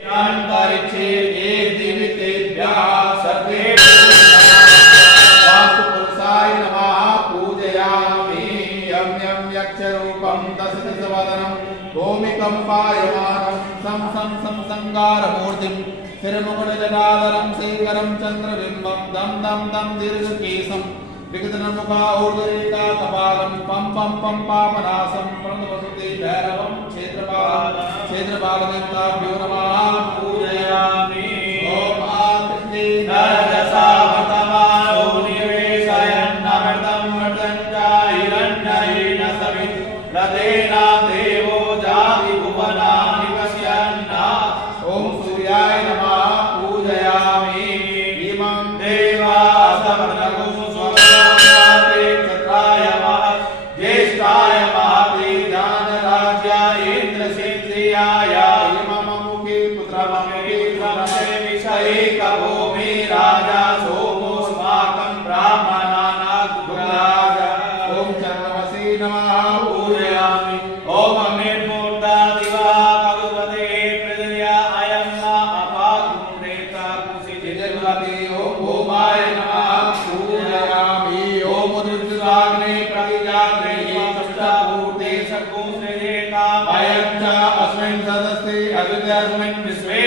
अंतरिक्षे ये जीवितेभ्यः सर्वेभ्यो वास्तुपुरुषाय नमः पूजयामि। यं यं यक्षरूपं दशदशवदनं भूमिकम्पायमानं सं सं सं संगारमूर्तिं तिरुमुकुटजटाधरं श्रीकरं चन्द्रबिम्बं दं दं दं दीर्घकेशं विगतनमुखा ऊर्ध्वरेखा कपालं पं पं पं पापनाशं प्रणतवसुते भैरवं क्षेत्रपालदेवताभ्यो नमः पूजयामि। ॐ आकृष्णे नरदशावतमानो निवेशयन्नमृतं मृतञ्जाहिरण्येन सवित् रथेना देवो जाति भुवनानि पश्यन्। ॐ सूर्याय नमः पूजयामि। इमं देवा समर्पयामि ज्येष्ठाय महातेजानराज्याय इंद्रसेन्द्रियाय इममुखे पुत्रममुखे विषये कभूमि राजा सोमोऽस्माकं ब्राह्मणानाग्राज। ॐ चन्द्रमसे नमः पूजयामि। ॐ अग्निर्मूर्ता दिवा भगवते प्रजया अयं अपाकुण्डेता कुशिजिर्वते। ॐ भूमाय नमः पूजयामि। ॐ उदृष्टाग्ने प्रतिजाग्ने चतुष्टपूर्ते शकुंसृजेता अयं च अस्मिन् सदस्ये अद्वितीयस्मिन् विश्वे